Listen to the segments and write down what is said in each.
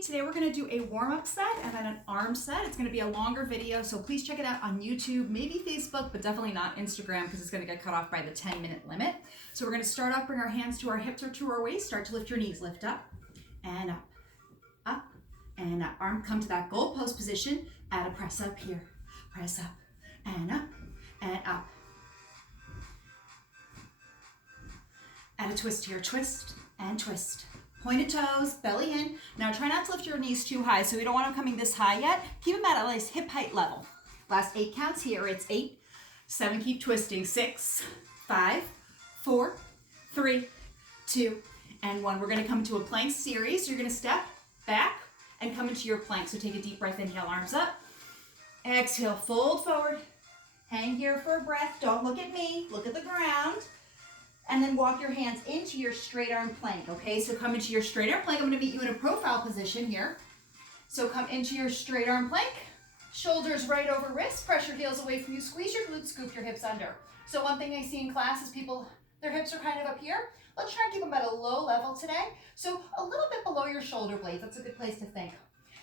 me. Today we're going to do a warm-up set and then an arm set. It's going to be a longer video, so please check it out on YouTube, maybe Facebook, but definitely not Instagram because it's going to get cut off by the 10-minute limit. So we're going to start off, bring our hands to our hips or to our waist, start to lift your knees, lift up and up, up and up. Arm come to that goal post position, add a press up here, press up and up and up. Add a twist here, twist and twist. Pointed toes, belly in. Now try not to lift your knees too high, so we don't want them coming this high yet. Keep them at least hip height level. Last 8 counts here. It's 8, 7, keep twisting. 6, 5, 4, 3, 2, and 1. We're gonna come to a plank series. You're gonna step back and come into your plank. So take a deep breath, inhale, arms up. Exhale, fold forward. Hang here for a breath. Don't look at me, look at the ground. And then walk your hands into your straight arm plank, okay? So come into your straight arm plank. I'm gonna meet you in a profile position here. So come into your straight arm plank, shoulders right over wrists, press your heels away from you, squeeze your glutes, scoop your hips under. So one thing I see in class is people, their hips are kind of up here. Let's try and keep them at a low level today. So a little bit below your shoulder blades, that's a good place to think.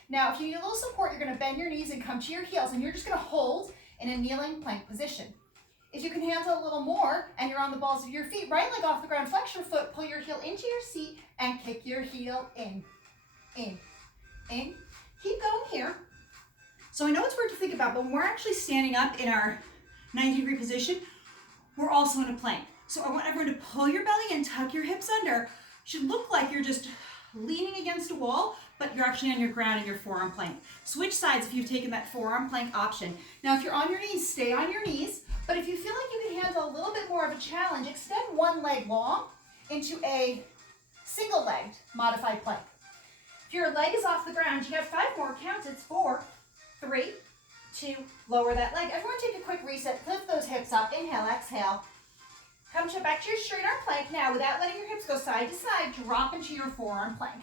Now, if you need a little support, you're gonna bend your knees and come to your heels, and you're just gonna hold in a kneeling plank position. If you can handle a little more and you're on the balls of your feet, right leg off the ground, flex your foot, pull your heel into your seat and kick your heel in, in, in. Keep going here. So I know it's weird to think about, but when we're actually standing up in our 90-degree position, we're also in a plank. So I want everyone to pull your belly in, tuck your hips under. It should look like you're just leaning against a wall, but you're actually on your ground in your forearm plank. Switch sides if you've taken that forearm plank option. Now, if you're on your knees, stay on your knees. But if you feel like you can handle a little bit more of a challenge, extend one leg long into a single-legged modified plank. If your leg is off the ground, you have 5 more counts. It's 4, 3, 2, lower that leg. Everyone take a quick reset. Lift those hips up. Inhale, exhale. Come back to your straight arm plank. Now, without letting your hips go side to side, drop into your forearm plank.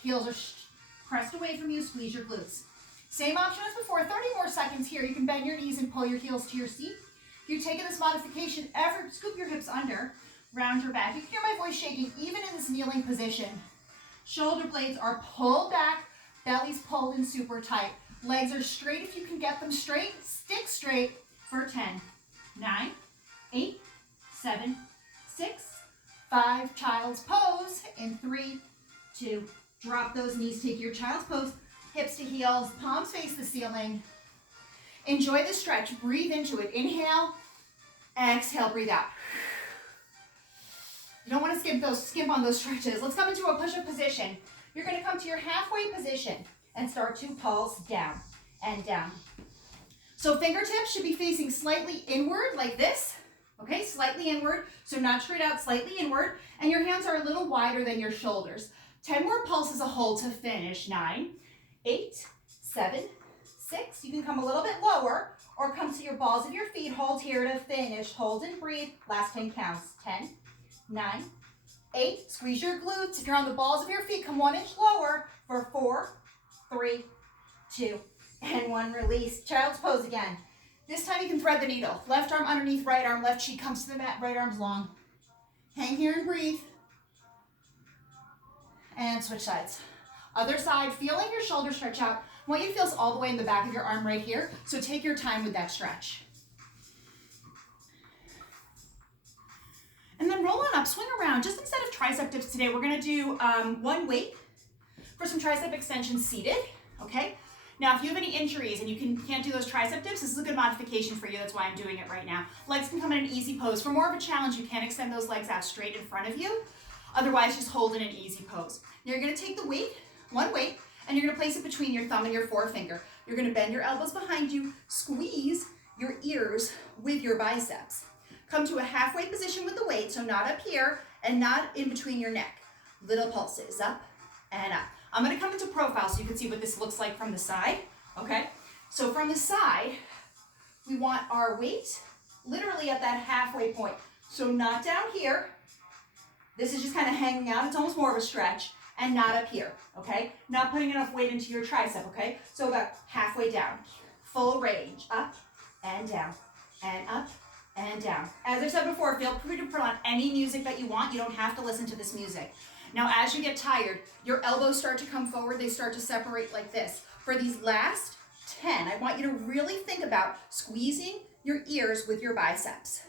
Heels are pressed away from you. Squeeze your glutes. Same option as before. 30 more seconds here. You can bend your knees and pull your heels to your seat. If you've taken this modification ever, scoop your hips under, round your back. You can hear my voice shaking even in this kneeling position. Shoulder blades are pulled back, belly's pulled in super tight. Legs are straight if you can get them straight. Stick straight for 10, 9, 8, 7, 6, 5. Child's pose in 3, 2. Drop those knees, take your child's pose, hips to heels, palms face the ceiling. Enjoy the stretch, breathe into it. Inhale, exhale, breathe out. You don't want to skimp on those stretches. Let's come into a push-up position. You're gonna come to your halfway position and start to pulse down and down. So fingertips should be facing slightly inward like this, okay? Slightly inward, so not straight out, slightly inward. And your hands are a little wider than your shoulders. 10 more pulses a hold to finish. 9, 8, 7, 6, you can come a little bit lower or come to your balls of your feet. Hold here to finish. Hold and breathe. Last 10 counts. 10, 9, 8. Squeeze your glutes. If you're on the balls of your feet, come 1 inch lower for 4, 3, 2, and 1. Release. Child's pose again. This time you can thread the needle. Left arm underneath right arm. Left cheek comes to the mat. Right arm's long. Hang here and breathe. And switch sides. Other side. Feeling your shoulders stretch out. What you feel is all the way in the back of your arm right here, so take your time with that stretch. And then roll on up, swing around. Just instead of tricep dips today, we're gonna do one weight for some tricep extensions seated, okay? Now, if you have any injuries and you can't do those tricep dips, this is a good modification for you. That's why I'm doing it right now. Legs can come in an easy pose. For more of a challenge, you can extend those legs out straight in front of you. Otherwise, just hold in an easy pose. Now, you're gonna take the weight, one weight, and you're gonna place it between your thumb and your forefinger. You're gonna bend your elbows behind you, squeeze your ears with your biceps. Come to a halfway position with the weight, so not up here and not in between your neck. Little pulses, up and up. I'm gonna come into profile so you can see what this looks like from the side, okay? So from the side, we want our weight literally at that halfway point. So not down here. This is just kind of hanging out. It's almost more of a stretch. And not up here, okay? Not putting enough weight into your tricep, okay? So about halfway down. Full range, up and down, and up and down. As I said before, feel free to put on any music that you want. You don't have to listen to this music. Now, as you get tired, your elbows start to come forward. They start to separate like this. For these last 10, I want you to really think about squeezing your ears with your biceps.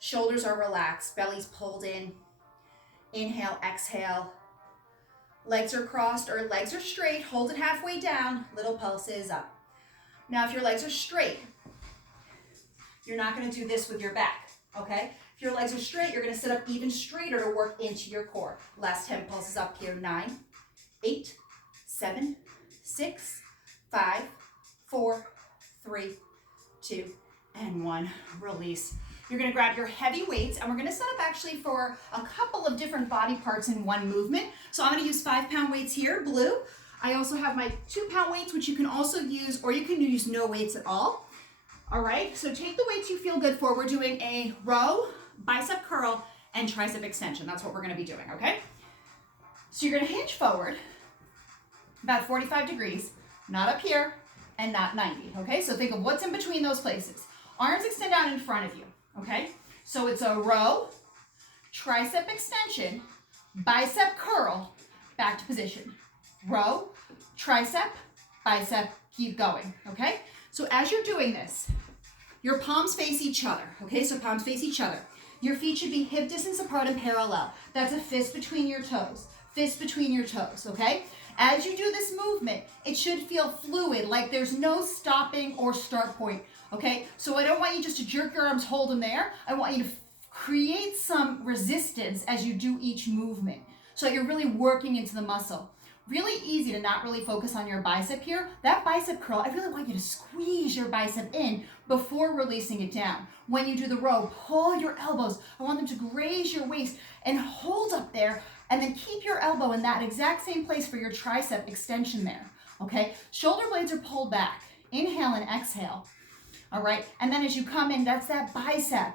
Shoulders are relaxed, belly's pulled in. Inhale, exhale. Legs are crossed or legs are straight. Hold it halfway down. Little pulses up. Now, if your legs are straight, you're not going to do this with your back, okay? If your legs are straight, you're going to sit up even straighter to work into your core. Last 10 pulses up here. 9, 8, 7, 6, 5, 4, 3, 2, and 1. Release. You're going to grab your heavy weights, and we're going to set up actually for a couple of different body parts in one movement. So I'm going to use 5-pound weights here, blue. I also have my 2-pound weights, which you can also use, or you can use no weights at all. All right, so take the weights you feel good for. We're doing a row, bicep curl, and tricep extension. That's what we're going to be doing, okay? So you're going to hinge forward about 45 degrees, not up here, and not 90, okay? So think of what's in between those places. Arms extend out in front of you. Okay, so it's a row, tricep extension, bicep curl, back to position. Row, tricep, bicep, keep going, okay? So as you're doing this, your palms face each other, okay? So palms face each other. Your feet should be hip distance apart and parallel. That's a fist between your toes, fist between your toes, okay? As you do this movement, it should feel fluid, like there's no stopping or start point. Okay, so I don't want you just to jerk your arms, hold them there. I want you to create some resistance as you do each movement so that you're really working into the muscle. Really easy to not really focus on your bicep here. That bicep curl, I really want you to squeeze your bicep in before releasing it down. When you do the row, pull your elbows. I want them to graze your waist and hold up there, and then keep your elbow in that exact same place for your tricep extension there. Okay, shoulder blades are pulled back. Inhale and exhale. All right, and then as you come in, that's that bicep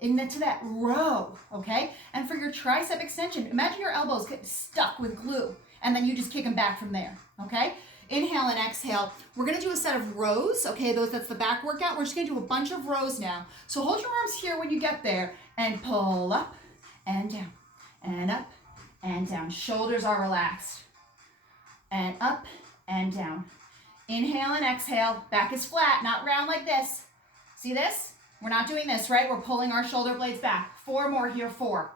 into that row, okay? And for your tricep extension, imagine your elbows get stuck with glue, and then you just kick them back from there, okay? Inhale and exhale. We're gonna do a set of rows, okay? That's the back workout. We're just gonna do a bunch of rows now. So hold your arms here when you get there, and pull up and down, and up and down. Shoulders are relaxed, and up and down. Inhale and exhale. Back is flat, not round like this. See this? We're not doing this, right? We're pulling our shoulder blades back. 4 more here. 4.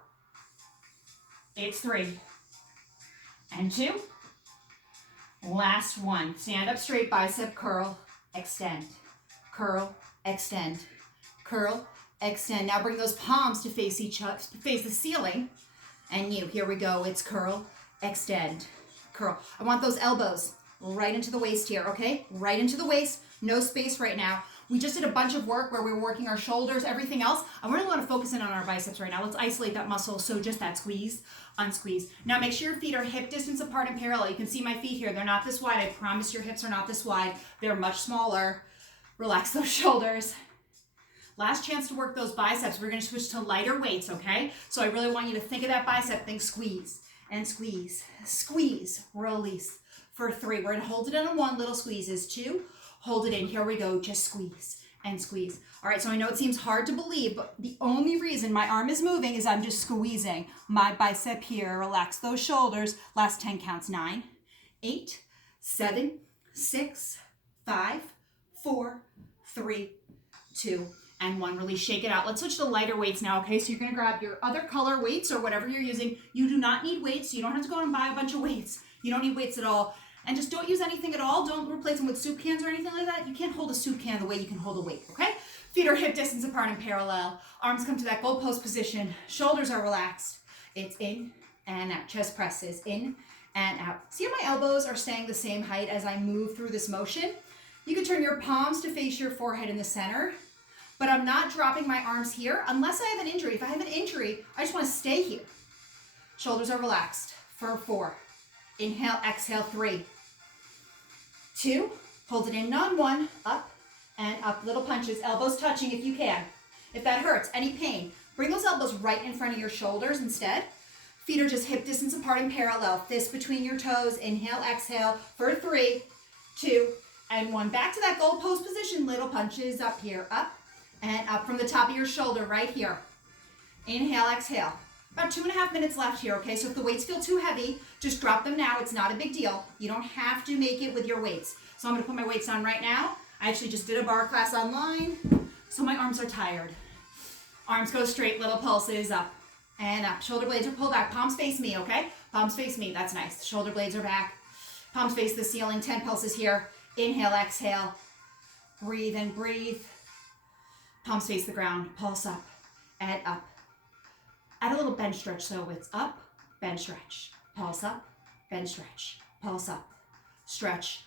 It's 3. And 2. Last 1. Stand up straight, bicep curl, extend. Curl, extend. Curl, extend. Now bring those palms to face each other, face the ceiling. And you, here we go. It's curl, extend, curl. I want those elbows right into the waist here, okay? Right into the waist, no space right now. We just did a bunch of work where we were working our shoulders, everything else. I really want to focus in on our biceps right now. Let's isolate that muscle, so just that squeeze, unsqueeze. Now make sure your feet are hip distance apart and parallel. You can see my feet here. They're not this wide. I promise your hips are not this wide. They're much smaller. Relax those shoulders. Last chance to work those biceps. We're going to switch to lighter weights, okay? So I really want you to think of that bicep. Think squeeze and squeeze, squeeze, release. For 3, we're going to hold it in on 1, little squeezes. 2, hold it in. Here we go. Just squeeze and squeeze. All right, so I know it seems hard to believe, but the only reason my arm is moving is I'm just squeezing my bicep here. Relax those shoulders. Last 10 counts. 9, 8, 7, 6, 5, 4, 3, 2, and 1. Release, shake it out. Let's switch to lighter weights now, okay? So you're going to grab your other color weights or whatever you're using. You do not need weights. So you don't have to go and buy a bunch of weights. You don't need weights at all. And just don't use anything at all. Don't replace them with soup cans or anything like that. You can't hold a soup can the way you can hold a weight, okay? Feet are hip distance apart and parallel. Arms come to that goalpost position. Shoulders are relaxed. It's in and out. Chest presses in and out. See how my elbows are staying the same height as I move through this motion? You can turn your palms to face your forehead in the center, but I'm not dropping my arms here unless I have an injury. If I have an injury, I just want to stay here. Shoulders are relaxed for 4. Inhale, exhale, 3, 2, hold it in on 1, up and up, little punches, elbows touching if you can. If that hurts, any pain, bring those elbows right in front of your shoulders instead. Feet are just hip distance apart and parallel, fists between your toes. Inhale, exhale for 3, 2, and 1. Back to that goalpost position, little punches up here, up and up from the top of your shoulder right here. Inhale, exhale, About 2.5 minutes left here, okay? So if the weights feel too heavy, just drop them now. It's not a big deal. You don't have to make it with your weights. So I'm gonna put my weights on right now. I actually just did a barre class online, so my arms are tired. Arms go straight, little pulses up and up. Shoulder blades are pulled back. Palms face me, okay? Palms face me, that's nice. Shoulder blades are back. Palms face the ceiling, 10 pulses here. Inhale, exhale. Breathe and breathe. Palms face the ground, pulse up and up. Add a little bench stretch, so it's up, bench stretch, pulse up, bench stretch, pulse up, stretch.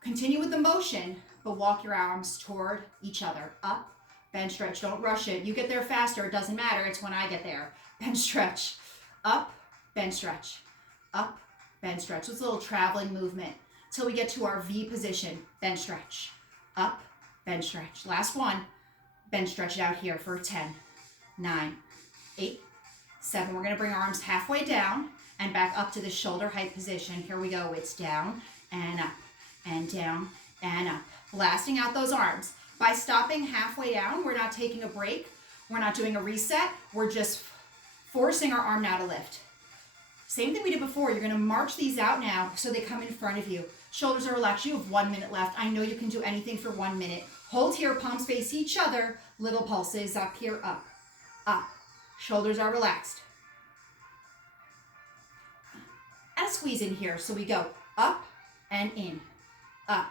Continue with the motion, but walk your arms toward each other. Up, bench stretch, don't rush it. You get there faster, it doesn't matter, it's when I get there. Bench stretch, up, bench stretch, up, bench stretch. It's a little traveling movement till we get to our V position. Bench stretch, up, bench stretch. Last one, bench stretch it out here for 10, 9, 8, 7. We're gonna bring our arms halfway down and back up to the shoulder height position. Here we go, it's down and up and down and up. Blasting out those arms. By stopping halfway down, we're not taking a break. We're not doing a reset. We're just forcing our arm now to lift. Same thing we did before. You're gonna march these out now so they come in front of you. Shoulders are relaxed. You have 1 minute left. I know you can do anything for 1 minute. Hold here, palms face each other. Little pulses up here, up, up. Shoulders are relaxed. And a squeeze in here. So we go up and in, up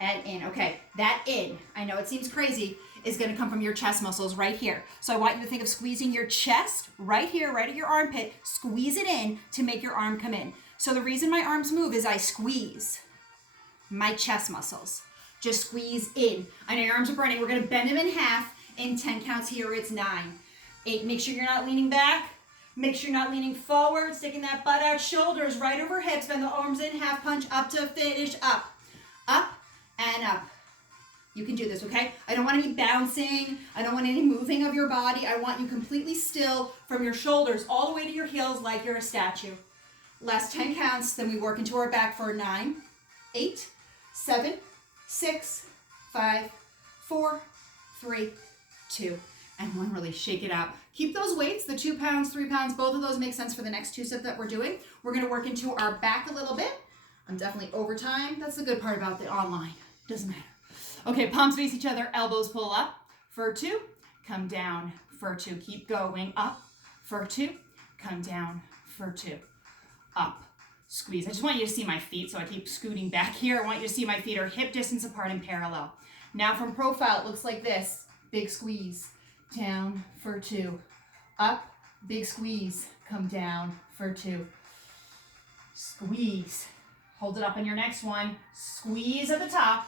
and in. Okay, that in, I know it seems crazy, is gonna come from your chest muscles right here. So I want you to think of squeezing your chest right here, right at your armpit. Squeeze it in to make your arm come in. So the reason my arms move is I squeeze my chest muscles. Just squeeze in. I know your arms are burning. We're gonna bend them in half in 10 counts here. It's 9, 8. Make sure you're not leaning back. Make sure you're not leaning forward, sticking that butt out, shoulders right over hips, bend the arms in, half punch up to finish, up, up, and up. You can do this, okay? I don't want any bouncing. I don't want any moving of your body. I want you completely still from your shoulders all the way to your heels like you're a statue. Last 10 counts, then we work into our back for 9, 8, 7, 6, 5, 4, 3, 2, and 1. Release. Shake it out. Keep those weights, the 2 pounds, 3 pounds, both of those make sense for the next 2 sets that we're doing. We're gonna work into our back a little bit. I'm definitely over time. That's the good part about the online. Doesn't matter. Okay, palms face each other, elbows pull up for 2, come down for 2. Keep going, up for 2, come down for 2, up, squeeze. I just want you to see my feet, so I keep scooting back here. I want you to see my feet are hip distance apart and parallel. Now from profile, it looks like this. Big squeeze, down for 2, up, big squeeze, come down for 2, squeeze. Hold it up on your next one. Squeeze at the top.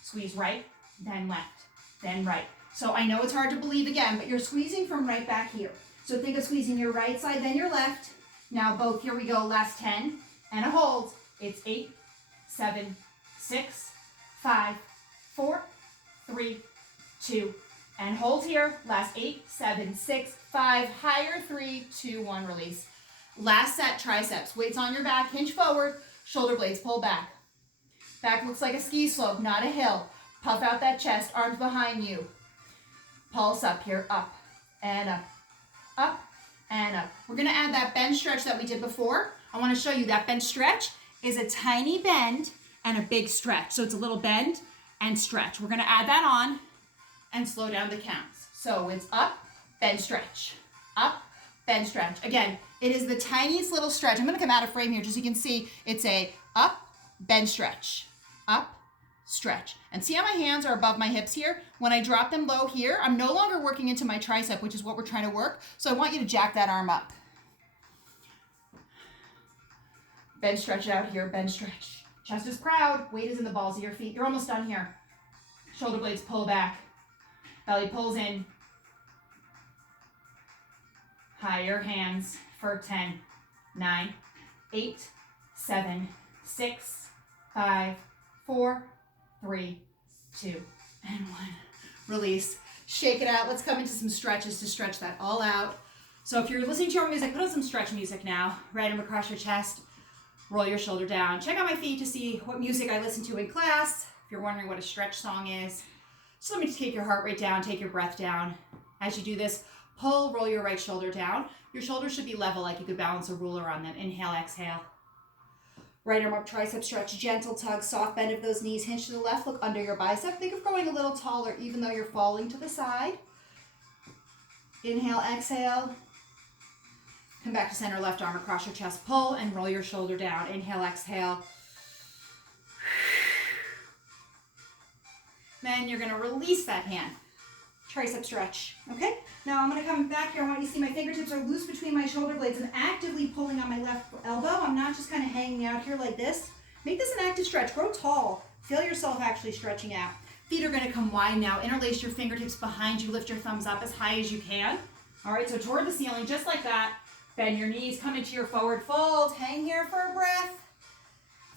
Squeeze right, then left, then right. So I know it's hard to believe again, but you're squeezing from right back here. So think of squeezing your right side, then your left. Now both, here we go, last 10, and a hold. It's 8, 7, 6, 5, 4, 3, 2, and hold here. Last 8, 7, 6, 5, higher, 3, 2, 1, release. Last set, triceps. Weights on your back, hinge forward, shoulder blades pull back. Back looks like a ski slope, not a hill. Puff out that chest, arms behind you. Pulse up here, up and up, up and up. We're gonna add that bench stretch that we did before. I wanna show you that bench stretch is a tiny bend and a big stretch. So it's a little bend and stretch. We're gonna add that on and slow down the counts. So it's up, bench stretch, up, bench stretch. Again, it is the tiniest little stretch. I'm gonna come out of frame here just so you can see it's a up, bench stretch, up, stretch. And see how my hands are above my hips here? When I drop them low here, I'm no longer working into my tricep, which is what we're trying to work. So I want you to jack that arm up. Bench stretch out here, bench stretch. Chest is proud, weight is in the balls of your feet. You're almost done here. Shoulder blades pull back, belly pulls in. Higher hands for 10, 9, 8, 7, 6, 5, 4, 3, 2, and 1. Release. Shake it out. Let's come into some stretches to stretch that all out. So if you're listening to your music, put on some stretch music now. Right arm across your chest. Roll your shoulder down. Check out my feet to see what music I listen to in class. If you're wondering what a stretch song is, just let me take your heart rate down, take your breath down. As you do this, Pull, roll your right shoulder down. Your shoulders should be level, like you could balance a ruler on them. Inhale, exhale. Right arm up, tricep stretch, gentle tug, soft bend of those knees, hinge to the left, look under your bicep. Think of growing a little taller even though you're falling to the side. Inhale, exhale. Come back to center, left arm across your chest, pull and roll your shoulder down. Inhale, exhale. Then you're gonna release that hand. Tricep stretch, okay? Now I'm gonna come back here. I want you to see my fingertips are loose between my shoulder blades. I'm actively pulling on my left elbow. I'm not just kind of hanging out here like this. Make this an active stretch, grow tall. Feel yourself actually stretching out. Feet are gonna come wide now. Interlace your fingertips behind you. Lift your thumbs up as high as you can. All right, so toward the ceiling, just like that. Bend your knees, come into your forward fold. Hang here for a breath.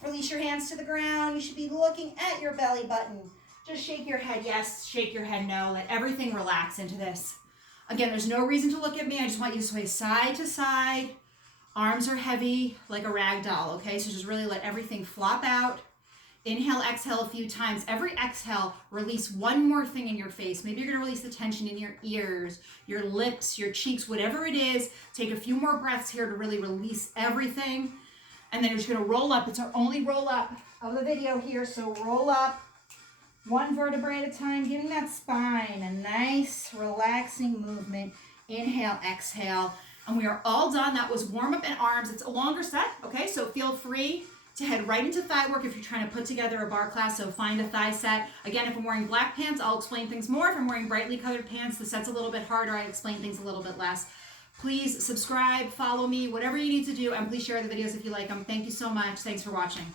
Release your hands to the ground. You should be looking at your belly button. Just shake your head yes, shake your head no. Let everything relax into this. Again, there's no reason to look at me. I just want you to sway side to side. Arms are heavy like a rag doll, okay? So just really let everything flop out. Inhale, exhale a few times. Every exhale, release one more thing in your face. Maybe you're gonna release the tension in your ears, your lips, your cheeks, whatever it is. Take a few more breaths here to really release everything. And then you're just gonna roll up. It's our only roll up of the video here, so roll up. One vertebrae at a time, giving that spine a nice, relaxing movement. Inhale, exhale, and we are all done. That was warm up and arms. It's a longer set, okay? So feel free to head right into thigh work if you're trying to put together a bar class, so find a thigh set. Again, if I'm wearing black pants, I'll explain things more. If I'm wearing brightly colored pants, the set's a little bit harder. I explain things a little bit less. Please subscribe, follow me, whatever you need to do, and please share the videos if you like them. Thank you so much. Thanks for watching.